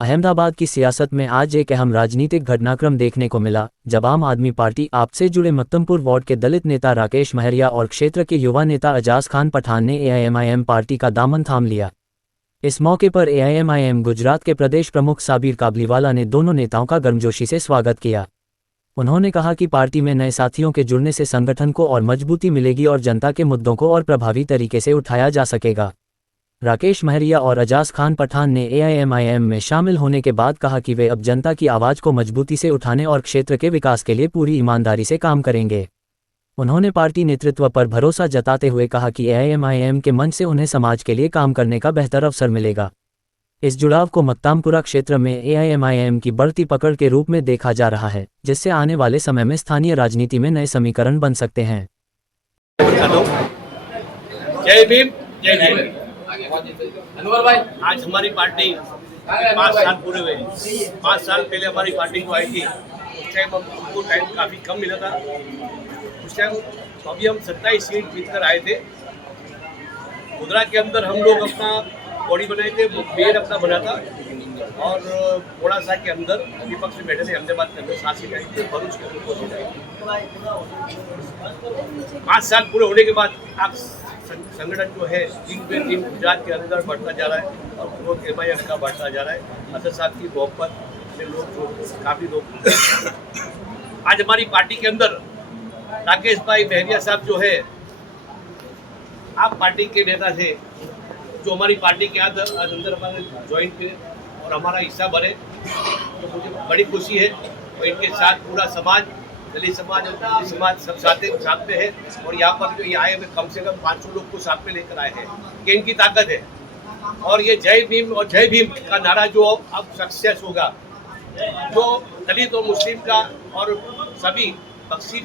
अहमदाबाद की सियासत में आज एक अहम राजनीतिक घटनाक्रम देखने को मिला, जब आम आदमी पार्टी आप से जुड़े मक्तमपुर वार्ड के दलित नेता राकेश महरिया और क्षेत्र के युवा नेता अजाज खान पठान ने एआईएमआईएम पार्टी का दामन थाम लिया। इस मौके पर एआईएमआईएम गुजरात के प्रदेश प्रमुख साबिर काबलीवाला ने दोनों नेताओं का गर्मजोशी से स्वागत किया। उन्होंने कहा कि पार्टी में नए साथियों के जुड़ने से संगठन को और मजबूती मिलेगी और जनता के मुद्दों को और प्रभावी तरीके से उठाया जा सकेगा। राकेश महरिया और अजाज खान पठान ने एआईएमआईएम में शामिल होने के बाद कहा कि वे अब जनता की आवाज़ को मजबूती से उठाने और क्षेत्र के विकास के लिए पूरी ईमानदारी से काम करेंगे। उन्होंने पार्टी नेतृत्व पर भरोसा जताते हुए कहा कि एआईएमआईएम के मंच से उन्हें समाज के लिए काम करने का बेहतर अवसर मिलेगा। इस जुड़ाव को मक्तामपुरा क्षेत्र में एआईएमआईएम की बढ़ती पकड़ के रूप में देखा जा रहा है, जिससे आने वाले समय में स्थानीय राजनीति में नए समीकरण बन सकते हैं। जय भीम, जय भीम। अनवर भाई, आज हमारी पार्टी 5 साल पूरे हुए। 5 साल पहले हमारी पार्टी जो आई थी, उस टाइम हमको टाइम काफ़ी कम मिला था। उस टाइम अभी हम 27 सीट जीत कर आए थे। गुजरात के अंदर हम लोग अपना बॉडी बनाए थे, मुठभेड़ अपना बना था, और मोड़ासा के अंदर विपक्ष में बैठे थे। अहमदाबाद के अंदर 7 सीट आई थी, भरूच के अंदर 2 सीट आई थी। 5 साल पूरे होने के बाद आप संगठन जो है दिन पे दिन गुजरात के अंदर बढ़ता जा रहा है और ग्रोथ एमआईएम का बढ़ता जा रहा है। असद साहब की बहुमत में लोग जो काफ़ी लोग आज हमारी पार्टी के अंदर राकेश भाई महरिया साहब जो है आप पार्टी के नेता थे, जो हमारी पार्टी के अंदर हमारे ज्वाइन किए और हमारा हिस्सा बने, तो मुझे बड़ी खुशी है। और इनके साथ पूरा समाज, दलित समाज और दलित समाज सब साथ में है। और यहाँ पर जो ये आए हुए कम से कम 500 लोग को साथ में लेकर आए हैं, कि इनकी ताकत है। और ये जय भीम और जय भीम का नारा जो अब सक्सेस होगा, जो दलित और मुस्लिम का और सभी बख्शी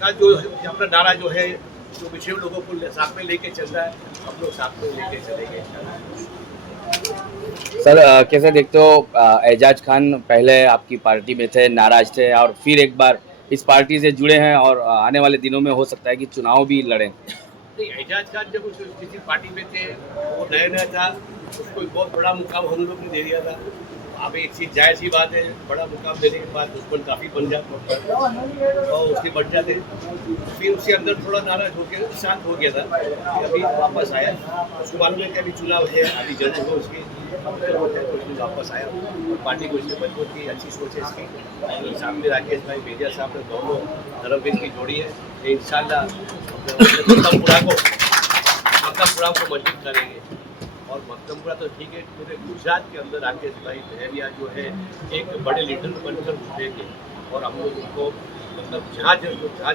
का जो अपना नारा जो है, जो पिछड़े लोगों को साथ में लेके चल रहा है, हम लोग साथ में लेके चलेंगे। सर, कैसे देखते हो एजाज खान पहले आपकी पार्टी में थे, नाराज थे, और फिर एक बार इस पार्टी से जुड़े हैं और आने वाले दिनों में हो सकता है कि चुनाव भी लड़ें? नहीं, एजाज खान जब किसी पार्टी में थे, वो नया था, उसको एक बहुत बड़ा मुकाम हम लोग ने दे दिया था। अब एक चीज़ जायज़ सी बात है, बड़ा मुकाम देने के बाद दुश्मन काफ़ी बन जाते और उसके बढ़ जाते। फिर उसके अंदर थोड़ा नाराज होकर शांत हो गया था, अभी वापस आया। उसको मालूम है कि अभी चुनाव है, अभी जल्द होगा उसकी, तो उसने वापस आया। पार्टी को इसमें मजबूत की, अच्छी सोच है इसकी। और सामने राकेश भाई मेहरिया साहब ने दोनों धर्मवीर की जोड़ी है, इंशाल्लाह मक्तमपुरा को मजबूत करेंगे। और मक्तमपुरा तो ठीक है, पूरे गुजरात के अंदर राकेश भाई महरिया जो है एक बड़े लीडर बनकर उठेंगे। और हम लोग उनको मतलब जहाँ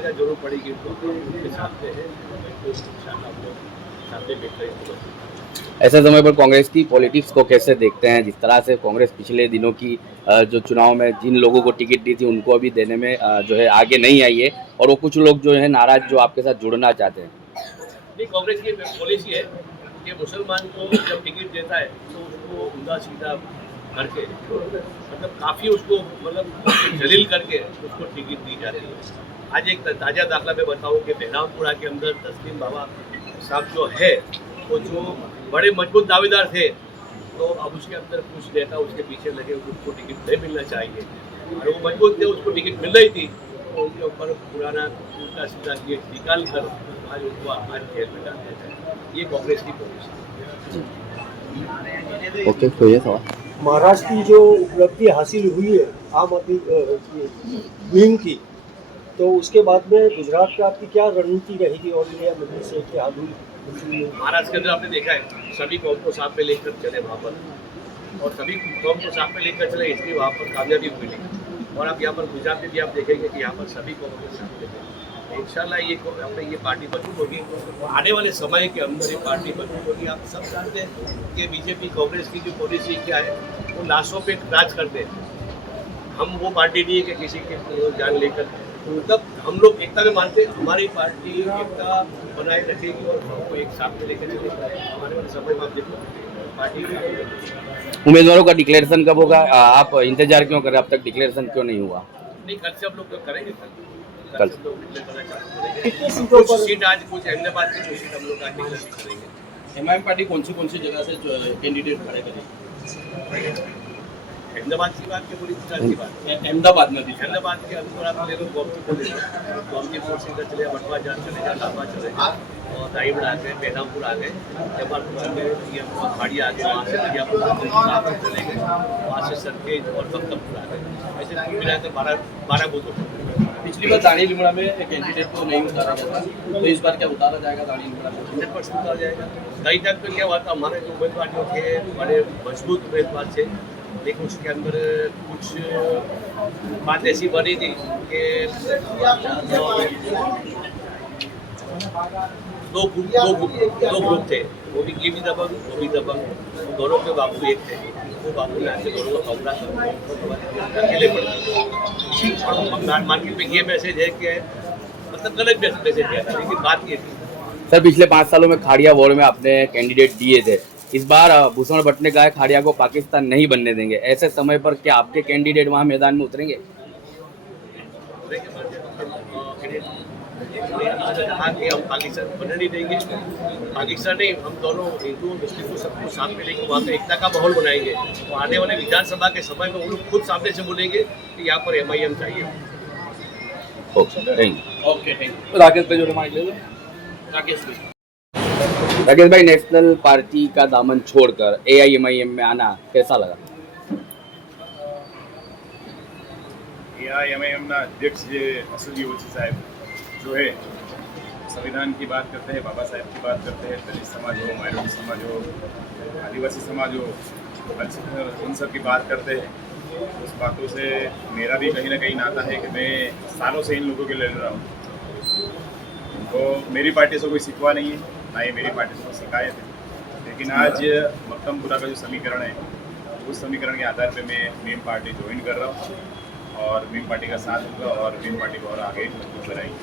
जरूर पड़ेगी उनके साथ में है, तो इंशाल्लाह हम लोग साथ में बैठकर। ऐसे समय पर कांग्रेस की पॉलिटिक्स को कैसे देखते हैं? जिस तरह से कांग्रेस पिछले दिनों की जो चुनाव में जिन लोगों को टिकट दी थी उनको अभी देने में जो है आगे नहीं आई है, और वो कुछ लोग जो है नाराज जो आपके साथ जुड़ना चाहते हैं। नहीं, कांग्रेस की पॉलिसी है कि मुसलमान को जब टिकट देता है तो उसको उल्टा सीधा करके, मतलब काफ़ी उसको मतलब जलील करके उसको टिकट दी जाती है। आज एक ताज़ा दाखला में बताऊँ कि बेहरामपुरा के अंदर तस्लीम बाबा साहब जो है, वो जो बड़े मजबूत दावेदार थे, तो अब उसके अंदर कुछ नेता उसके पीछे लगे, उसको टिकट नहीं मिलना चाहिए, और वो मजबूत थे, उसको टिकट मिल रही थी, तो उनके ऊपर पुराना उल्टा सीधा निकाल कर आज उनको आज जेल में डाल देते हैं। ये कांग्रेस की पॉलिसी। ओके, कोई है सवाल? महाराष्ट्र की जो उपलब्धि हासिल हुई है आम आदमी विंग की, तो उसके बाद में गुजरात में आपकी क्या रणनीति रहेगी ऑल इंडिया मिलने से क्या हुई? महाराष्ट्र के अंदर आपने देखा है, सभी कौम को साथ में लेकर चले वहाँ पर, और सभी कौम को साथ में लेकर चले, इसलिए वहाँ पर कामयाबी मिली। और आप यहाँ पर गुजरात में भी आप देखेंगे कि यहाँ पर सभी कौम को साथ लेकर इंशाल्लाह ये पार्टी मजबूत होगी। और आने वाले समय के अंदर ये पार्टी मजबूत होगी। आप सब जानते हैं कि बीजेपी कांग्रेस की जो पॉलिसी क्या है, वो लाशों पे राज करते हैं। हम वो पार्टी नहीं है कि किसी के जान लेकर, मतलब हम लोग एकता में मानते हैं। हमारी पार्टी एकता बनाए रखेगी और हमको एक साथ में लेकर चलेगी। हमारे वाले समय में आप देखो पार्टी उम्मीदवारों का डिक्लेरेशन कब होगा? आप इंतजार क्यों कर रहे हैं? अब तक डिक्लेरेशन क्यों नहीं हुआ? नहीं, कल से हम लोग करेंगे। कल कितनी सीटों पर सीट आज कुछ अहमदाबाद की कुछ सीट हम लोग आज करेंगे। एमआईएम पार्टी कौन सी जगह से कैंडिडेट खड़े करेगी? अहमदाबाद की बात क्या बोली की बात अहमदाबाद में भी अहमदाबाद के अभी थोड़ा आप ले लो गोमती को ले लो गोमती पोर्ट से इधर चले जाओ बटवा जहाँ चले जाओ लाभा चले जाओ और रायगढ़ आ गए बेनापुर आ गए जबलपुर आ गए ये पहाड़ी आ गए वहाँ से मिर्जापुर चले गए वहाँ से सरखेज और बख्तरपुर आ गए ऐसे मिलाकर 12 बूथ होते हैं। पिछली बार दानी लिमड़ा में कैंडिडेट को नहीं उतारा गया था, तो इस बार क्या उतारा जाएगा दानी लिमड़ा में? 100% उतारा जाएगा। कई तक तो क्या हुआ था हमारे जो उम्मीदवार जो थे बड़े मजबूत उम्मीदवार थे लेकिन उसके अंदर कुछ बात ऐसी बनी थी कि दो ग्रुप थे वो भी दबंग वो भी दबंग दोनों के बाबू एक थे वो बाबू ने ऐसे दोनों का कमरा अकेले पड़े मार्केट में ये मैसेज है कि मतलब गलत मैसेज दिया था लेकिन बात ये थी सर पिछले 5 सालों में खाड़िया वॉर में आपने कैंडिडेट दिए थे, इस बार भूषण भट्ट ने कहा है खाड़िया को पाकिस्तान नहीं बनने देंगे, ऐसे समय पर क्या आपके कैंडिडेट वहां मैदान में उतरेंगे? हम पाकिस्तान बनने नहीं देंगे, पाकिस्तान नहीं हम दोनों हिंदू मुस्लिम को सबको साथ में लेकर वहाँ पे एकता का माहौल बनाएंगे। तो आने वाले विधानसभा के समय में वो लोग खुद सामने से बोलेंगे कि यहाँ पर MIM चाहिए। Okay thank you. राकेश भाई जो रिमाइंड ले लो। राकेश भाई, नेशनल पार्टी का दामन छोड़कर AIMIM में आना कैसा लगा? AIMIM ના અધ્યક્ષ જે અસદુદ્દીન ઓવૈસી સાહેબ जो है संविधान की बात करते हैं, बाबा साहेब की बात करते हैं, दलित समाज हो, माइनॉरिटी समाज हो, आदिवासी समाज हो, उन सब की बात करते हैं। उस बातों से मेरा भी कहीं ना कहीं नाता है कि मैं सालों से इन लोगों के लिए लड़ रहा हूँ। तो मेरी पार्टी से कोई शिकवा नहीं है, ना ही मेरी पार्टी से कोई शिकायत है। लेकिन आज मक्तमपुरा का जो समीकरण है उस समीकरण के आधार पर मैं मीम पार्टी ज्वाइन कर रहा हूँ और मीम पार्टी का साथ दूंगा और मीम पार्टी को और आगे मजबूत बनाएंगे।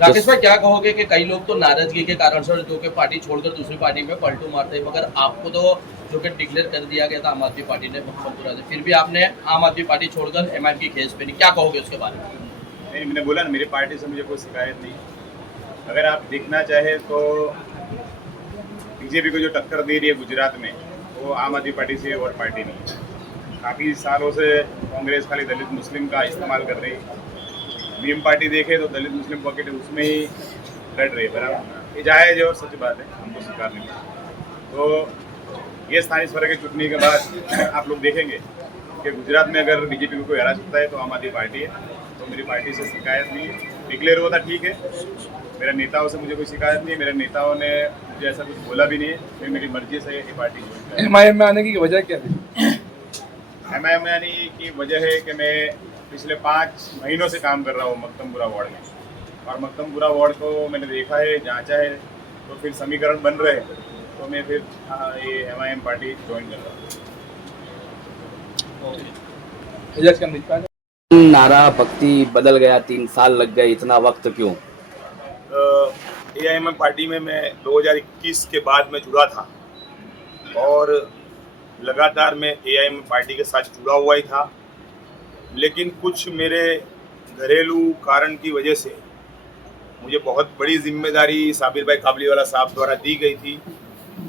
राकेश भाई, क्या कहोगे कि कई लोग तो नाराजगी के कारण से जो कि पार्टी छोड़कर दूसरी पार्टी में पलटू मारते हैं, मगर आपको तो जो कि डिक्लेयर कर दिया गया था आम आदमी पार्टी ने मक्तमपुरा से, फिर भी आपने आम आदमी पार्टी छोड़कर MIM की खेस पे नहीं, क्या कहोगे उसके बारे में? नहीं, मैंने बोला ना मेरी पार्टी से मुझे कोई शिकायत नहीं। अगर आप देखना चाहे तो बीजेपी को जो टक्कर दे रही है गुजरात में वो आम आदमी पार्टी से और पार्टी नहीं है। काफ़ी सालों से कांग्रेस खाली दलित मुस्लिम का इस्तेमाल कर रही है। मीम पार्टी देखे तो दलित मुस्लिम पॉकेट उसमें ही लड़ रही है, बराबर। ये जायज़ और सच बात है, हमको स्वीकार नहीं है। तो ये स्थानीय स्वराज की चुटनी के बाद आप लोग देखेंगे कि गुजरात में अगर बीजेपी को कोई हरा सकता है तो आम आदमी पार्टी है। तो मेरी पार्टी से शिकायत नहीं है, डिक्लेयर हुआ था ठीक है। मेरे नेताओं से मुझे कोई शिकायत नहीं है, मेरे नेताओं ने मुझे ऐसा कुछ बोला भी नहीं है। फिर मेरी मर्जी से ये पार्टी MIM में आने की वजह क्या थी? MIM में आने की वजह है कि मैं पिछले 5 महीनों से काम कर रहा हूँ मक्तमपुरा वार्ड में और मक्तमपुरा वार्ड को मैंने देखा है, जांचा है, तो फिर समीकरण बन रहे हैं तो मैं फिर ये MIM पार्टी ज्वाइन कर रहा हूँ। नारा भक्ति बदल गया, 3 साल लग गए, इतना वक्त क्यों? AIMIM पार्टी में मैं 2021 के बाद में जुड़ा था और लगातार मैं AIMIM पार्टी के साथ जुड़ा हुआ ही था। लेकिन कुछ मेरे घरेलू कारण की वजह से मुझे बहुत बड़ी जिम्मेदारी साबिर भाई काबलीवाला साहब द्वारा दी गई थी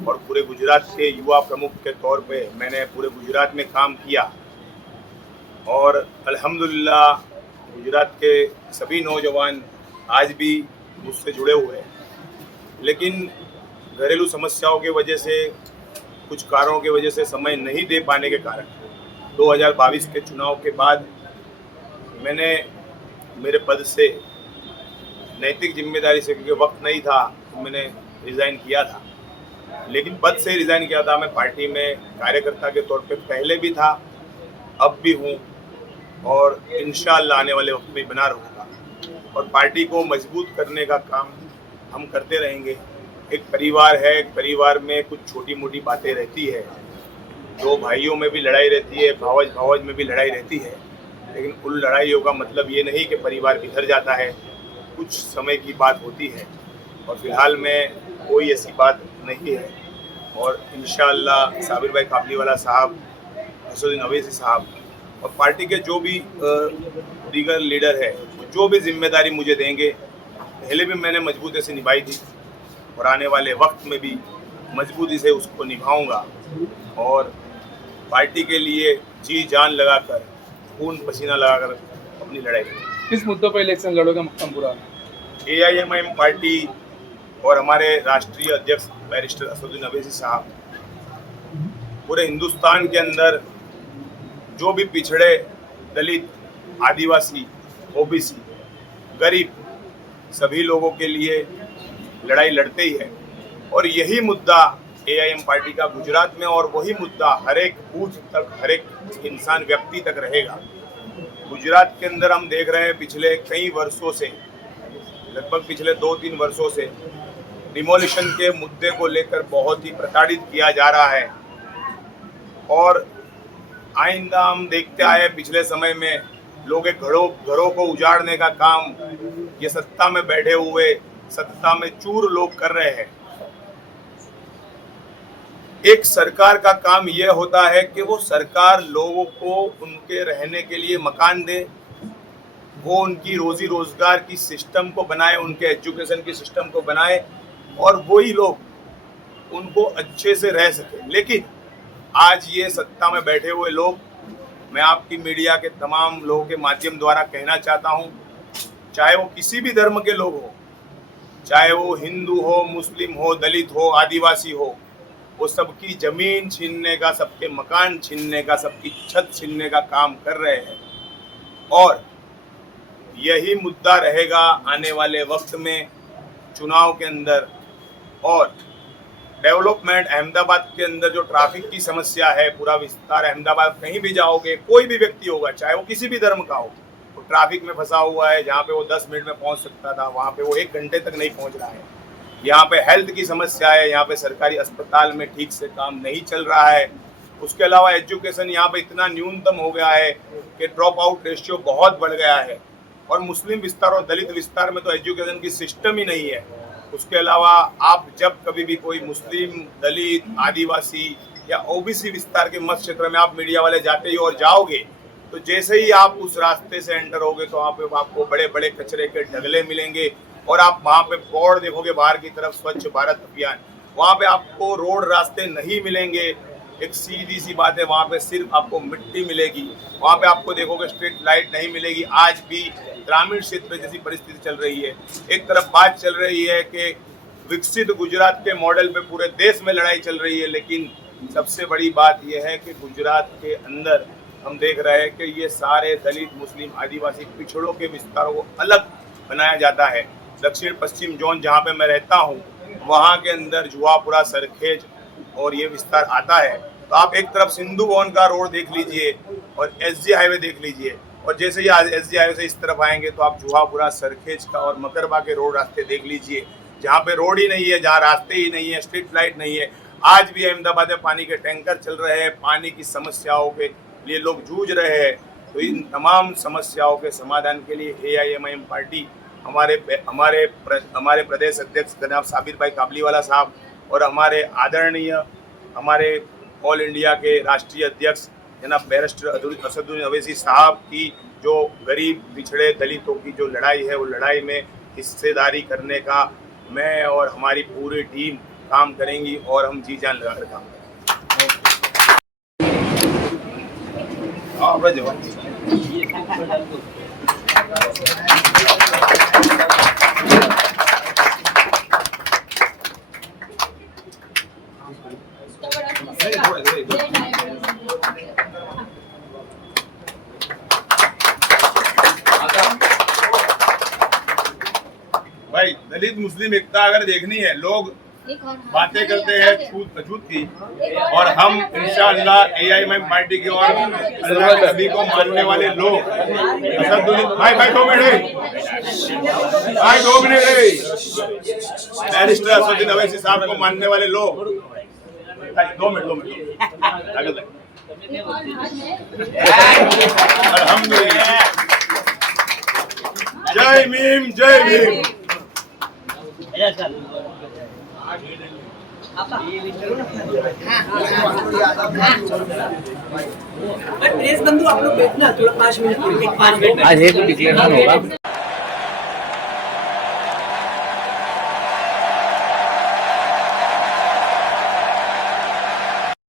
और पूरे गुजरात के युवा प्रमुख के तौर पे मैंने पूरे गुजरात में काम किया और अल्हम्दुलिल्लाह गुजरात के सभी नौजवान आज भी मुझसे जुड़े हुए हैं। लेकिन घरेलू समस्याओं की वजह से, कुछ कारणों की वजह से समय नहीं दे पाने के कारण 2022 के चुनाव के बाद मैंने मेरे पद से नैतिक जिम्मेदारी से, क्योंकि वक्त नहीं था, तो मैंने रिज़ाइन किया था। लेकिन पद से रिज़ाइन किया था, मैं पार्टी में कार्यकर्ता के तौर पे पहले भी था, अब भी हूँ और इंशाअल्लाह आने वाले वक्त में बना रहूँगा और पार्टी को मजबूत करने का काम हम करते रहेंगे। एक परिवार है, एक परिवार में कुछ छोटी मोटी बातें रहती है, 2 भाइयों में भी लड़ाई रहती है, भावज में भी लड़ाई रहती है, लेकिन उन लड़ाइयों का मतलब ये नहीं कि परिवार बिखर जाता है। कुछ समय की बात होती है और फिलहाल में कोई ऐसी बात नहीं है और इंशाअल्लाह साबिर भाई काबलीवाला साहब, असदुद्दीन ओवैसी साहब और पार्टी के जो भी दीगर लीडर है जो भी जिम्मेदारी मुझे देंगे, पहले भी मैंने मजबूती से निभाई थी और आने वाले वक्त में भी मजबूती से उसको निभाऊंगा और पार्टी के लिए जी जान लगाकर, खून पसीना लगाकर अपनी लड़ाई लड़ी। किस मुद्दों पर इलेक्शन लड़ोगे मक्तमपुरा? AIMIM पार्टी और हमारे राष्ट्रीय अध्यक्ष बैरिस्टर असदुद्दीन अवैसी साहब पूरे हिंदुस्तान के अंदर जो भी पिछड़े, दलित, आदिवासी, OBC, गरीब सभी लोगों के लिए लड़ाई लड़ते ही है। और यही मुद्दा AIM पार्टी का गुजरात में, और वही मुद्दा हर एक बूथ तक, हर एक इंसान, व्यक्ति तक रहेगा। गुजरात के अंदर हम देख रहे हैं पिछले कई वर्षों से, लगभग पिछले 2-3 वर्षों से डिमोलिशन के मुद्दे को लेकर बहुत ही प्रताड़ित किया जा रहा है। और आइंदा हम देखते आए पिछले समय में लोग घरों को उजाड़ने का काम ये सत्ता में बैठे हुए, सत्ता में चूर लोग कर रहे हैं। एक सरकार का काम यह होता है कि वो सरकार लोगों को उनके रहने के लिए मकान दे, वो उनकी रोजी रोजगार की सिस्टम को बनाए, उनके एजुकेशन की सिस्टम को बनाए, और वही लोग उनको अच्छे से रह सके। लेकिन आज ये सत्ता में बैठे हुए लोग, मैं आपकी मीडिया के तमाम लोगों के माध्यम द्वारा कहना चाहता हूँ, चाहे वो किसी भी धर्म के लोग हो, चाहे वो हिंदू हो, मुस्लिम हो, दलित हो, आदिवासी हो, वो सबकी जमीन छीनने का, सबके मकान छीनने का, सबकी छत छीनने का काम कर रहे हैं। और यही मुद्दा रहेगा आने वाले वक्त में चुनाव के अंदर। और डेवलपमेंट, अहमदाबाद के अंदर जो ट्रैफिक की समस्या है, पूरा विस्तार, अहमदाबाद कहीं भी जाओगे, कोई भी व्यक्ति होगा, चाहे वो किसी भी धर्म का हो, वो ट्रैफिक में फंसा हुआ है। जहाँ पे वो 10 मिनट में पहुँच सकता था, वहाँ पे वो 1 घंटे तक नहीं पहुँच रहा है। यहाँ पे हेल्थ की समस्या है, यहाँ पे सरकारी अस्पताल में ठीक से काम नहीं चल रहा है। उसके अलावा एजुकेशन यहाँ पे इतना न्यूनतम हो गया है कि ड्रॉप आउट रेशियो बहुत बढ़ गया है। और मुस्लिम विस्तार और दलित विस्तार में तो एजुकेशन की सिस्टम ही नहीं है। उसके अलावा आप जब कभी भी कोई मुस्लिम, दलित, आदिवासी या OBC विस्तार के मत क्षेत्र में आप मीडिया वाले जाते ही और जाओगे, तो जैसे ही आप उस रास्ते से एंटर होगे तो वहाँ पे आपको बड़े बड़े कचरे के ढगले मिलेंगे। और आप वहाँ पे बोर्ड देखोगे बाहर की तरफ, स्वच्छ भारत अभियान, वहाँ पे आपको रोड रास्ते नहीं मिलेंगे। एक सीधी सी बात है, वहाँ पे सिर्फ आपको मिट्टी मिलेगी। वहाँ पे आपको देखोगे स्ट्रीट लाइट नहीं मिलेगी। आज भी ग्रामीण क्षेत्र जैसी परिस्थिति चल रही है। एक तरफ बात चल रही है कि विकसित गुजरात के मॉडल पे पूरे देश में लड़ाई चल रही है, लेकिन सबसे बड़ी बात यह है कि गुजरात के अंदर हम देख रहे हैं कि ये सारे दलित, मुस्लिम, आदिवासी पिछड़ों के विस्तारों को अलग बनाया जाता है। दक्षिण पश्चिम जोन जहाँ पे मैं रहता हूँ, वहाँ के अंदर जुआपुरा, सरखेज और ये विस्तार आता है। तो आप एक तरफ सिंधु भवन का रोड देख लीजिए और SG हाईवे देख लीजिए, और जैसे ही SG हाईवे से इस तरफ आएंगे तो आप जुआपुरा, सरखेज का और मकरबा के रोड रास्ते देख लीजिए, जहाँ पे रोड ही नहीं है, जहाँ रास्ते ही नहीं है, स्ट्रीट लाइट नहीं है। आज भी अहमदाबाद में पानी के टैंकर चल रहे हैं, पानी की समस्याओं के लिए लोग जूझ रहे हैं। तो इन तमाम समस्याओं के समाधान के लिए AIMIM पार्टी, हमारे प्रदेश अध्यक्ष जनाब साबिर भाई काबलीवाला साहब और हमारे आदरणीय, हमारे ऑल इंडिया के राष्ट्रीय अध्यक्ष जनाब बैरिस्टर असदुद्दीन अवैसी साहब की जो गरीब, पिछड़े, दलितों की जो लड़ाई है, वो लड़ाई में हिस्सेदारी करने का मैं और हमारी पूरी टीम काम करेंगी और हम जी जान लगाकर काम भाई, दलित मुस्लिम एकता अगर देखनी है, लोग बातें करते हैं छूत की, और हम इंशाअल्लाह AIMIM पार्टी की और अल्लाह के नबी को मानने वाले लोग, भाई 2 मिनट, भाई 2 मिनट, बैरिस्टर असदुद्दीन अवैसी साहब को मानने वाले लोग, 2 मिनट अल्हम्दुलिल्लाह, जय भीम, जय भीम। प्रेस बंधु आप लोग बैठना थोड़ा 5 मिनट आज एक डिक्लेरेशन होगा।